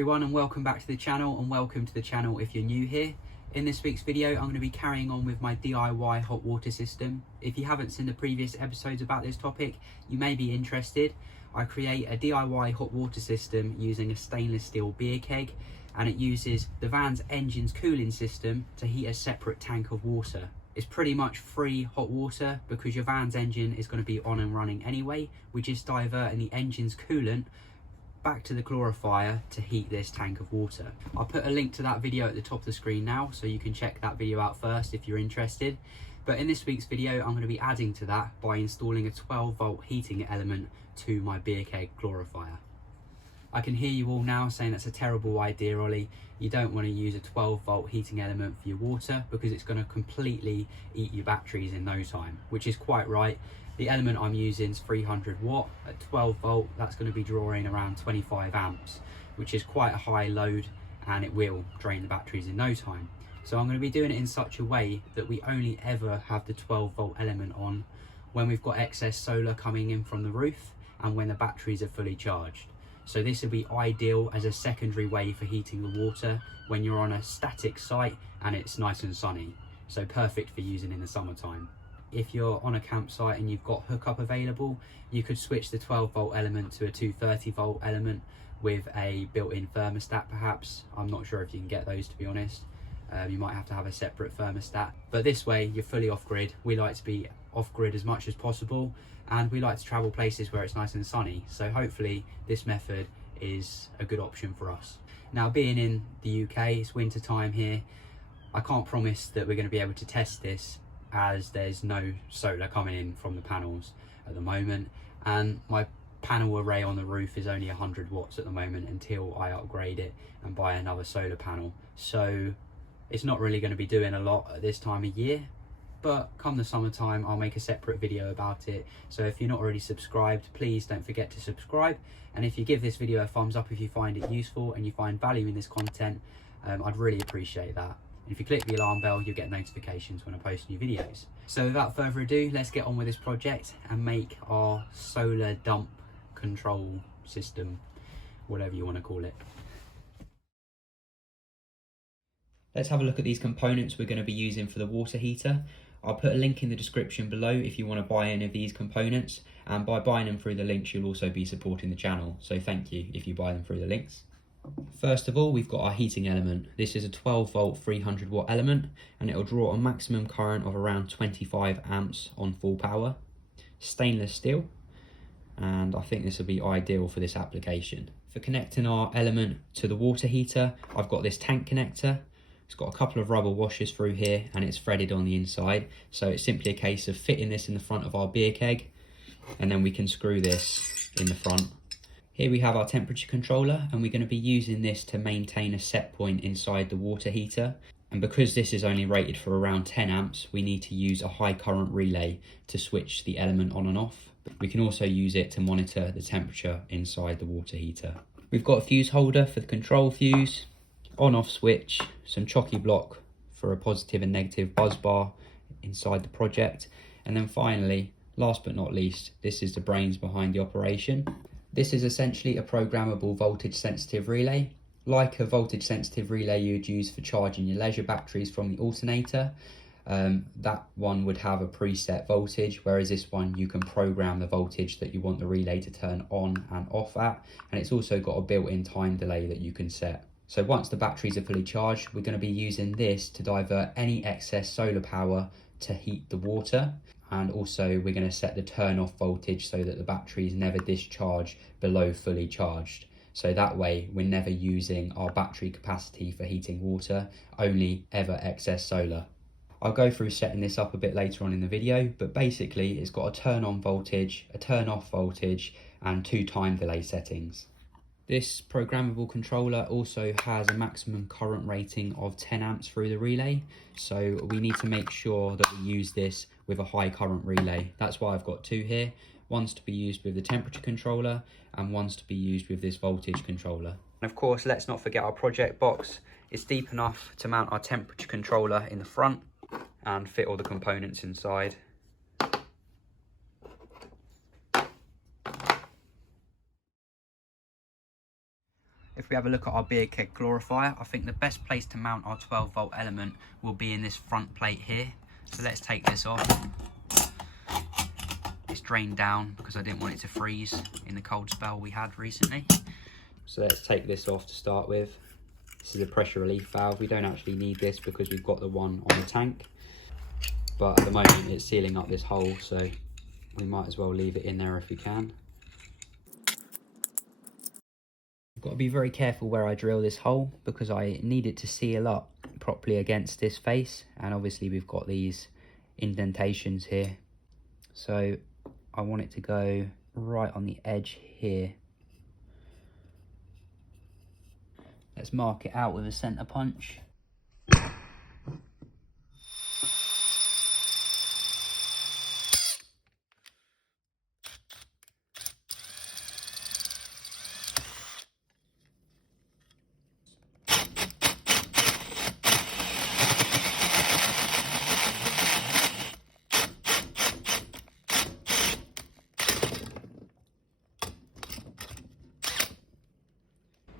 everyone, and welcome back to the channel, and welcome to the channel if you're new here. In this week's video, I'm going to be carrying on with my DIY hot water system. If you haven't seen the previous episodes about this topic, you may be interested. I create a DIY hot water system using a stainless steel beer keg, and it uses the van's engine's cooling system to heat a separate tank of water. It's pretty much free hot water because your van's engine is going to be on and running anyway. We're just diverting the engine's coolant back to the glorifier to heat this tank of water. I'll put a link to that video at the top of the screen now, so you can check that video out first if you're interested. But in this week's video, I'm going to be adding to that by installing a 12-volt heating element to my beer keg glorifier. I can hear you all now saying that's a terrible idea, Ollie. You don't want to use a 12-volt heating element for your water because it's going to completely eat your batteries in no time, which is quite right. The element I'm using is 300 watt. At 12 volt, that's going to be drawing around 25 amps, which is quite a high load, and it will drain the batteries in no time. So I'm going to be doing it in such a way that we only ever have the 12 volt element on when we've got excess solar coming in from the roof and when the batteries are fully charged. So this will be ideal as a secondary way for heating the water when you're on a static site and it's nice and sunny. So perfect for using in the summertime. If you're on a campsite and you've got hookup available, you could switch the 12 volt element to a 230 volt element with a built-in thermostat perhaps. I'm not sure if you can get those, to be honest. You might have to have a separate thermostat, but this way you're fully off grid. We like to be off grid as much as possible, and we like to travel places where it's nice and sunny. So hopefully this method is a good option for us. Now, being in the UK, it's winter time here. I can't promise that we're going to be able to test this as there's no solar coming in from the panels at the moment, and my panel array on the roof is only 100 watts at the moment until I upgrade it and buy another solar panel. So it's not really going to be doing a lot at this time of year, but come the summertime I'll make a separate video about it. So if you're not already subscribed, please don't forget to subscribe, and if you give this video a thumbs up if you find it useful and you find value in this content, I'd really appreciate that. If you click the alarm bell, you'll get notifications when I post new videos. So without further ado, let's get on with this project and make our solar dump control system, whatever you want to call it. Let's have a look at these components we're going to be using for the water heater. I'll put a link in the description below if you want to buy any of these components, and by buying them through the links you'll also be supporting the channel, so thank you if you buy them through the links. First of all, we've got our heating element. This is a 12 volt 300 watt element, and it will draw a maximum current of around 25 amps on full power. Stainless steel, and I think this will be ideal for this application. For connecting our element to the water heater, I've got this tank connector. It's got a couple of rubber washers through here and it's threaded on the inside, so it's simply a case of fitting this in the front of our beer keg, and then we can screw this in the front. Here we have our temperature controller, and we're going to be using this to maintain a set point inside the water heater. And because this is only rated for around 10 amps, we need to use a high current relay to switch the element on and off. We can also use it to monitor the temperature inside the water heater. We've got a fuse holder for the control fuse, on-off switch, some chocky block for a positive and negative buzz bar inside the project, and then finally, last but not least, this is the brains behind the operation. This is essentially a programmable voltage sensitive relay. Like a voltage sensitive relay you'd use for charging your leisure batteries from the alternator, that one would have a preset voltage, whereas this one you can program the voltage that you want the relay to turn on and off at, and it's also got a built-in time delay that you can set. So once the batteries are fully charged, we're going to be using this to divert any excess solar power to heat the water. And also we're going to set the turn off voltage so that the batteries never discharge below fully charged. So that way we're never using our battery capacity for heating water, only ever excess solar. I'll go through setting this up a bit later on in the video, but basically it's got a turn on voltage, a turn off voltage, and 2 time delay settings. This programmable controller also has a maximum current rating of 10 amps through the relay, so we need to make sure that we use this with a high current relay. That's why I've got 2 here. One's to be used with the temperature controller and one's to be used with this voltage controller. And of course, let's not forget our project box. It's deep enough to mount our temperature controller in the front and fit all the components inside. if we have a look at our beer keg glorifier, I think the best place to mount our 12 volt element will be in this front plate here. So let's take this off. It's drained down because I didn't want it to freeze in the cold spell we had recently. So let's take this off to start with. This is a pressure relief valve. We don't actually need this because we've got the one on the tank. But at the moment it's sealing up this hole, so we might as well leave it in there if we can. I've got to be very careful where I drill this hole because I need it to seal up properly against this face, and obviously we've got these indentations here, so I want it to go right on the edge here. Let's mark it out with a centre punch.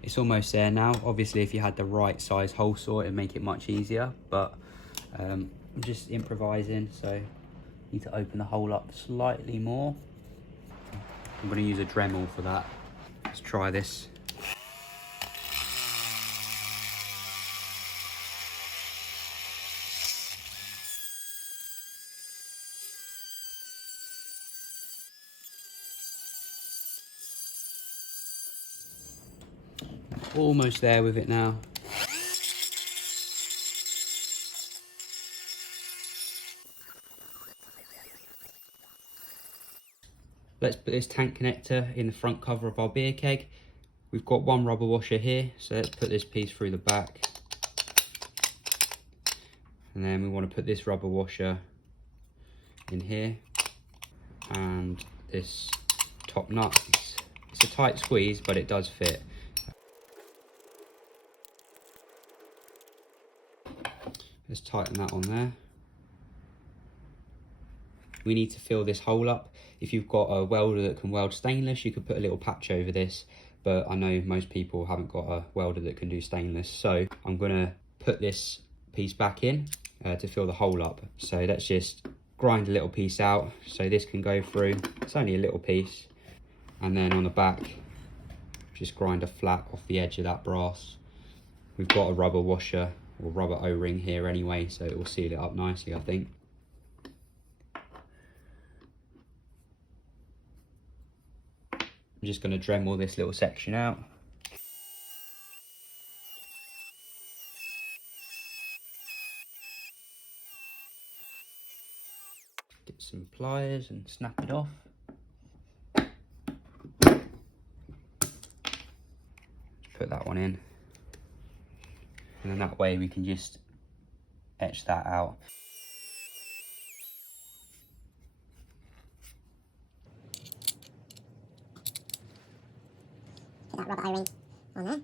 It's almost there now. Obviously if you had the right size hole saw it'd make it much easier, but I'm just improvising, so need to open the hole up slightly more. I'm going to use a Dremel for that. Let's try this. Almost there with it now. Let's put this tank connector in the front cover of our beer keg. We've got one rubber washer here, so let's put this piece through the back. And then we want to put this rubber washer in here. And this top nut, it's a tight squeeze, but it does fit. Let's tighten that on there. We need to fill this hole up. If you've got a welder that can weld stainless, you could put a little patch over this, but I know most people haven't got a welder that can do stainless. So I'm gonna put this piece back in to fill the hole up. So let's just grind a little piece out so this can go through. It's only a little piece. And then on the back, just grind a flat off the edge of that brass. We've got a rubber washer or rubber O-ring here anyway, so it will seal it up nicely, I think. I'm just going to Dremel this little section out. Get some pliers and snap it off. Put that one in. And then that way we can just etch that out. Put that rubber O-ring on there.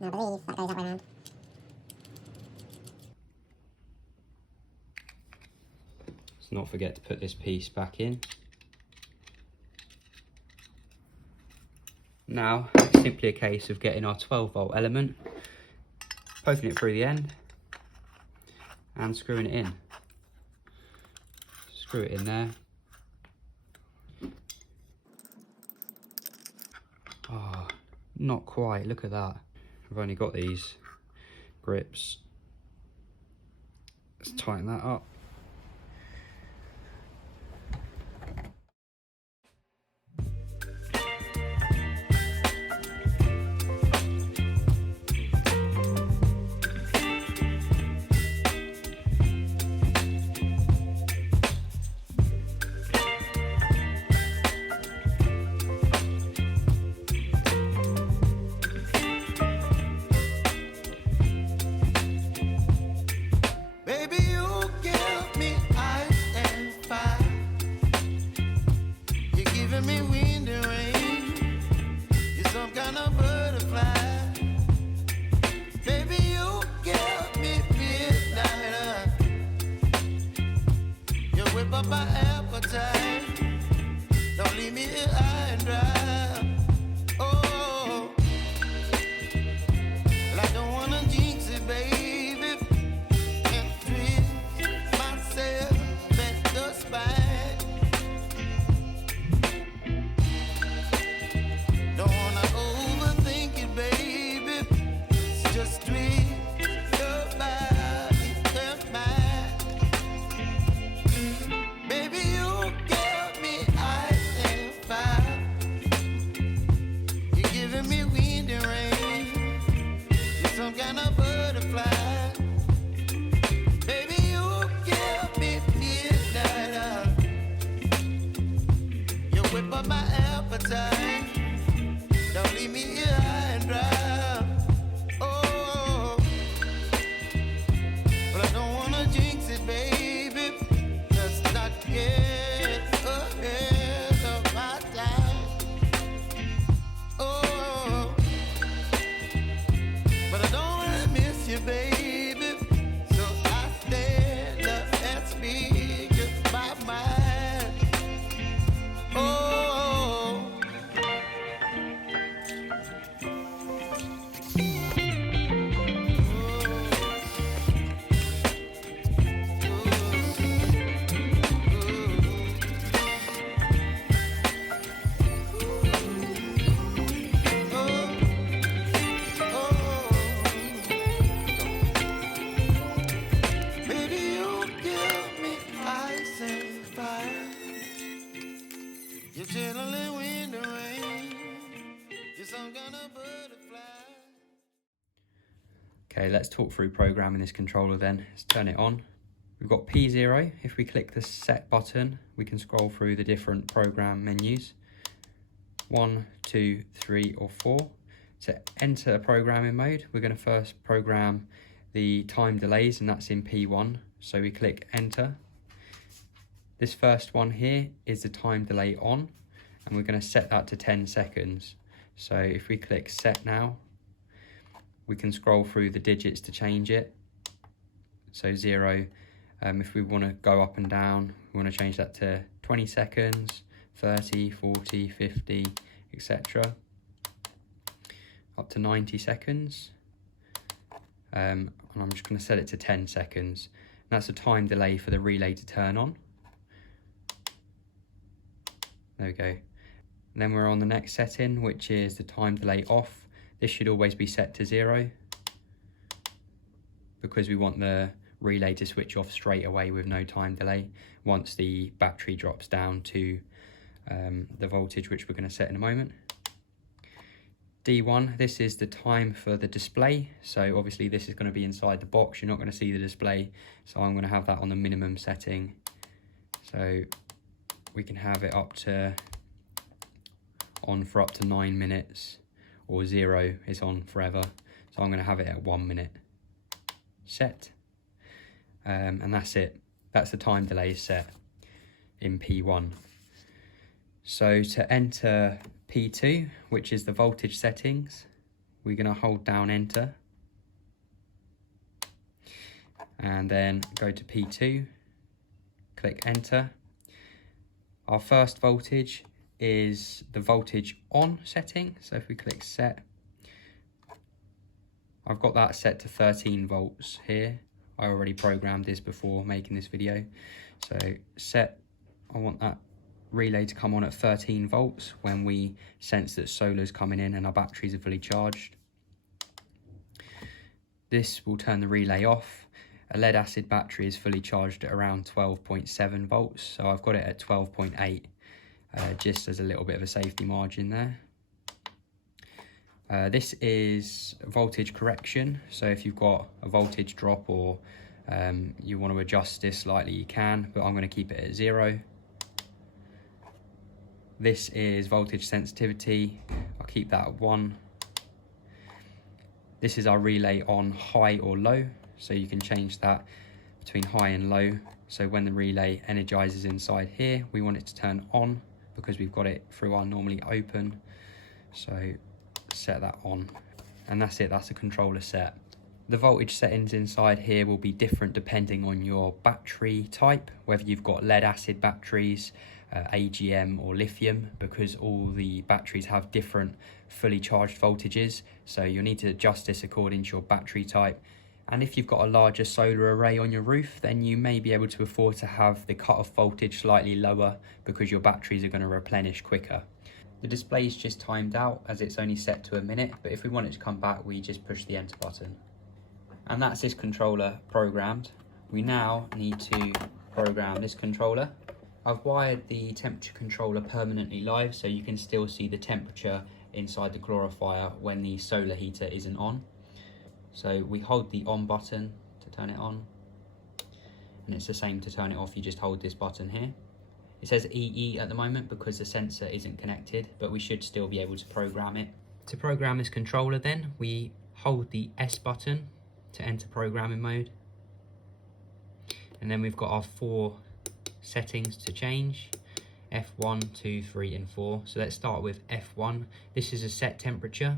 And I believe that goes up around. Let's not forget to put this piece back in. Now, it's simply a case of getting our 12 volt element, poking it through the end and screwing it in. Screw it in there. Oh, not quite, look at that. I've only got these grips. Let's tighten that up. Up my appetite. Don't leave me here high and dry. Oh. appetite. Don't leave me here high and dry. Oh, but I don't wanna jinx it, baby. Let's not get ahead of my time. Oh, but I don't wanna miss you, baby. So I stand up and speak just my mind. Oh. Baby, you give me ice and fire. You're channeling wind and rain. You're some kind of butterfly. Okay, let's talk through programming this controller then. Let's turn it on. We've got P0. If we click the set button, we can scroll through the different program menus. 1, 2, 3 or 4. To enter programming mode, we're going to first program the time delays, and that's in P1. So we click enter. This first one here is the time delay on, and we're going to set that to 10 seconds. So if we click set now, we can scroll through the digits to change it. So 0, if we want to go up and down, we want to change that to 20 seconds, 30, 40, 50, etc. Up to 90 seconds. And I'm just going to set it to 10 seconds. And that's a time delay for the relay to turn on. There we go. And then we're on the next setting, which is the time delay off. This should always be set to 0 because we want the relay to switch off straight away with no time delay once the battery drops down to the voltage, which we're going to set in a moment. D1, this is the time for the display. So obviously this is going to be inside the box. You're not going to see the display. So I'm going to have that on the minimum setting. So we can have it on for up to 9 minutes, or 0 is on forever. So I'm going to have it at 1 minute. Set. And that's it. That's the time delay set in P1. So to enter P2, which is the voltage settings, we're going to hold down enter and then go to P2, click enter. Our first voltage is the voltage on setting, so if we click set, I've got that set to 13 volts here. I already programmed this before making this video. So set, I want that relay to come on at 13 volts when we sense that solar's coming in and our batteries are fully charged. This will turn the relay off. A lead acid battery is fully charged at around 12.7 volts, so I've got it at 12.8, just as a little bit of a safety margin there. This is voltage correction, so if you've got a voltage drop or you want to adjust this slightly, you can, but I'm going to keep it at 0. This is voltage sensitivity. I'll keep that at 1. This is our relay on high or low, so you can change that between high and low. So when the relay energizes inside here, we want it to turn on because we've got it through our normally open. So set that on, and that's it. That's a controller set. The voltage settings inside here will be different depending on your battery type, whether you've got lead acid batteries, AGM or lithium, because all the batteries have different fully charged voltages, so you'll need to adjust this according to your battery type. And if you've got a larger solar array on your roof, then you may be able to afford to have the cut-off voltage slightly lower because your batteries are going to replenish quicker. The display is just timed out as it's only set to a minute, but if we want it to come back, we just push the enter button. And that's this controller programmed. We now need to program this controller. I've wired the temperature controller permanently live, so you can still see the temperature inside the glorifier when the solar heater isn't on. So we hold the on button to turn it on, and it's the same to turn it off. You just hold this button here. It says EE at the moment because the sensor isn't connected, but we should still be able to program it. To program this controller then, we hold the S button to enter programming mode. And then we've got our 4 settings to change. F1, 2, 3 and 4. So let's start with F1. This is a set temperature.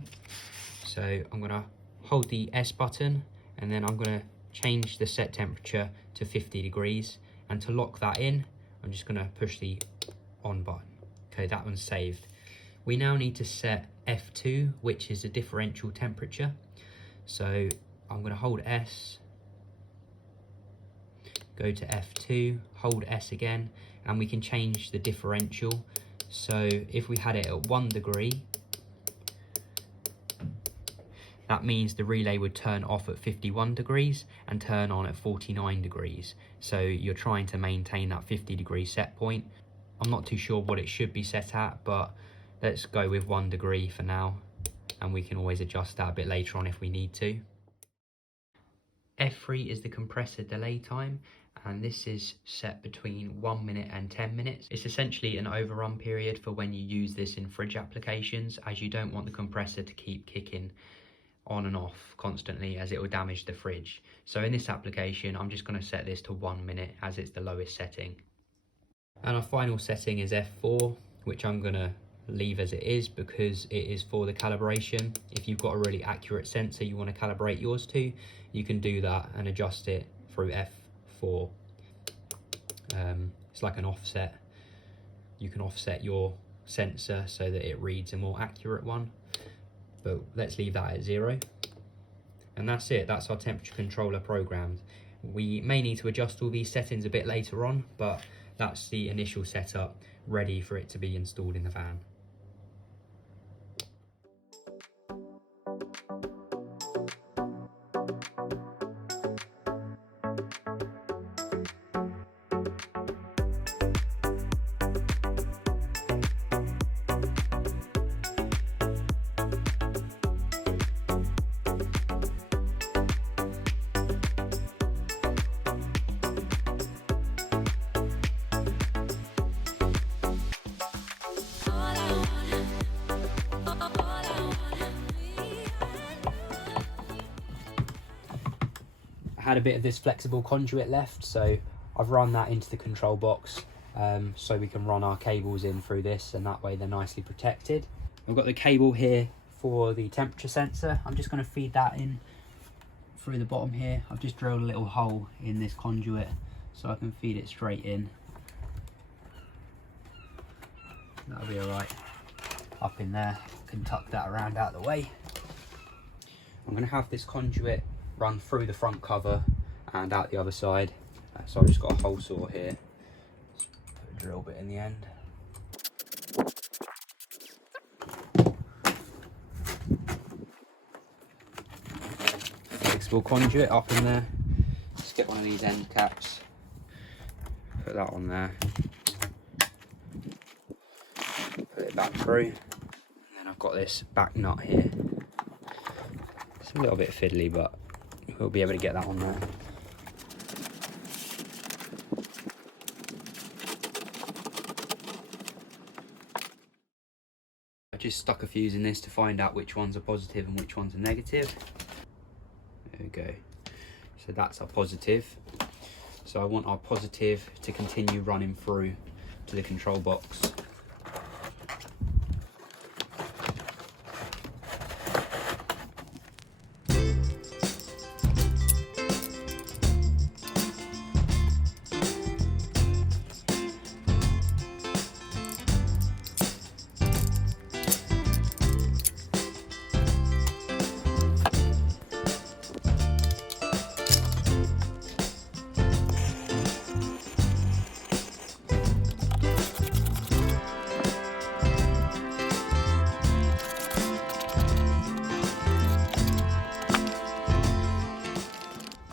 So I'm gonna hold the S button and then I'm gonna change the set temperature to 50 degrees. And to lock that in, I'm just gonna push the on button. Okay, that one's saved. We now need to set F2, which is a differential temperature. So I'm gonna hold S, go to F2, hold S again, and we can change the differential. So if we had it at 1 degree, that means the relay would turn off at 51 degrees and turn on at 49 degrees. So you're trying to maintain that 50-degree set point. I'm not too sure what it should be set at, but let's go with 1 degree for now, and we can always adjust that a bit later on if we need to. F3 is the compressor delay time, and this is set between 1 minute and 10 minutes. It's essentially an overrun period for when you use this in fridge applications, as you don't want the compressor to keep kicking on and off constantly, as it will damage the fridge. So in this application, I'm just going to set this to 1 minute as it's the lowest setting. And our final setting is F4, which I'm going to leave as it is because it is for the calibration. If you've got a really accurate sensor you want to calibrate yours to, you can do that and adjust it through F4. It's like an offset. You can offset your sensor so that it reads a more accurate one, but let's leave that at 0. And that's it, that's our temperature controller programmed. We may need to adjust all these settings a bit later on, but that's the initial setup ready for it to be installed in the van. Had a bit of this flexible conduit left, so I've run that into the control box so we can run our cables in through this, and that way they're nicely protected. I've got the cable here for the temperature sensor. I'm just going to feed that in through the bottom here. I've just drilled a little hole in this conduit so I can feed it straight in. That'll be alright up in there. I can tuck that around out of the way. I'm going to have this conduit run through the front cover and out the other side. So I've just got a hole saw here. Put a drill bit in the end. Flexible conduit up in there. Just get one of these end caps. Put that on there. Put it back through. And then I've got this back nut here. It's a little bit fiddly, but we'll be able to get that on there. I just stuck a fuse in this to find out which ones are positive and which ones are negative. There we go. So that's our positive. So I want our positive to continue running through to the control box.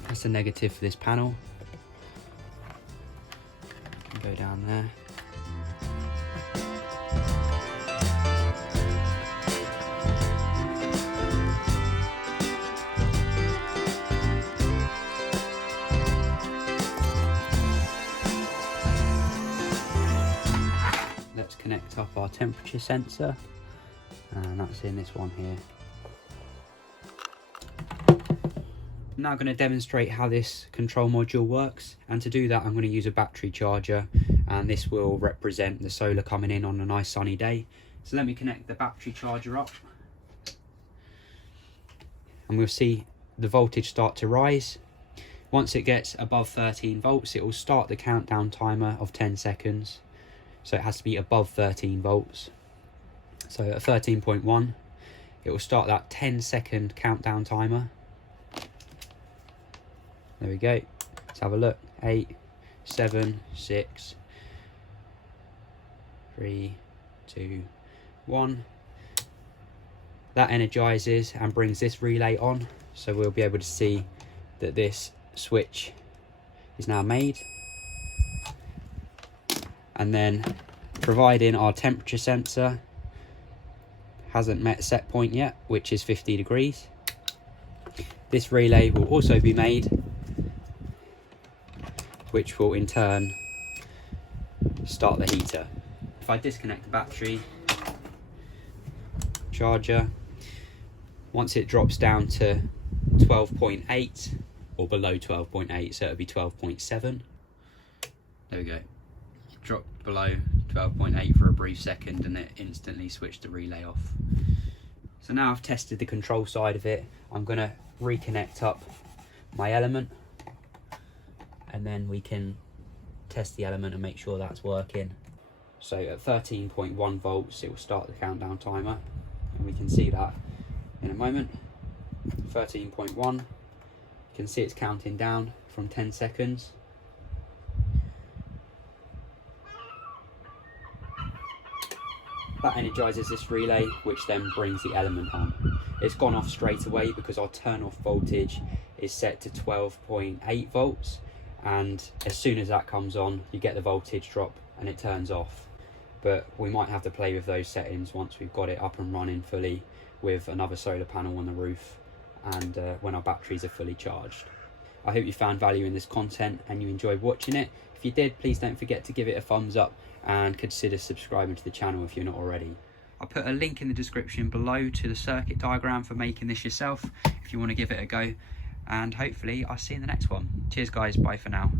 That's a negative for this panel. Go down there. our temperature sensor, and that's in this one here. I'm now going to demonstrate how this control module works, and to do that I'm going to use a battery charger, and this will represent the solar coming in on a nice sunny day. So let me connect the battery charger up, and we'll see the voltage start to rise. Once it gets above 13 volts, it will start the countdown timer of 10 seconds. So it has to be above 13 volts. So at 13.1, it will start that 10-second countdown timer. There we go. Let's have a look. 8, 7, 6, 3, 2, 1. That energizes and brings this relay on. So we'll be able to see that this switch is now made. And then, providing our temperature sensor hasn't met set point yet, which is 50 degrees, this relay will also be made, which will in turn start the heater. If I disconnect the battery charger, once it drops down to 12.8 or below 12.8, so it'll be 12.7. There we go. Dropped below 12.8 for a brief second and it instantly switched the relay off. So now I've tested the control side of it, I'm going to reconnect up my element, and then we can test the element and make sure that's working. So at 13.1 volts it will start the countdown timer, and we can see that in a moment. 13.1, you can see it's counting down from 10 seconds. That energizes this relay, which then brings the element on. It's gone off straight away because our turn off voltage is set to 12.8 volts, and as soon as that comes on you get the voltage drop and it turns off. But we might have to play with those settings once we've got it up and running fully with another solar panel on the roof, and when our batteries are fully charged. I hope you found value in this content and you enjoyed watching it. If you did, please don't forget to give it a thumbs up and consider subscribing to the channel if you're not already. I'll put a link in the description below to the circuit diagram for making this yourself if you want to give it a go, and hopefully I'll see you in the next one. Cheers guys, bye for now.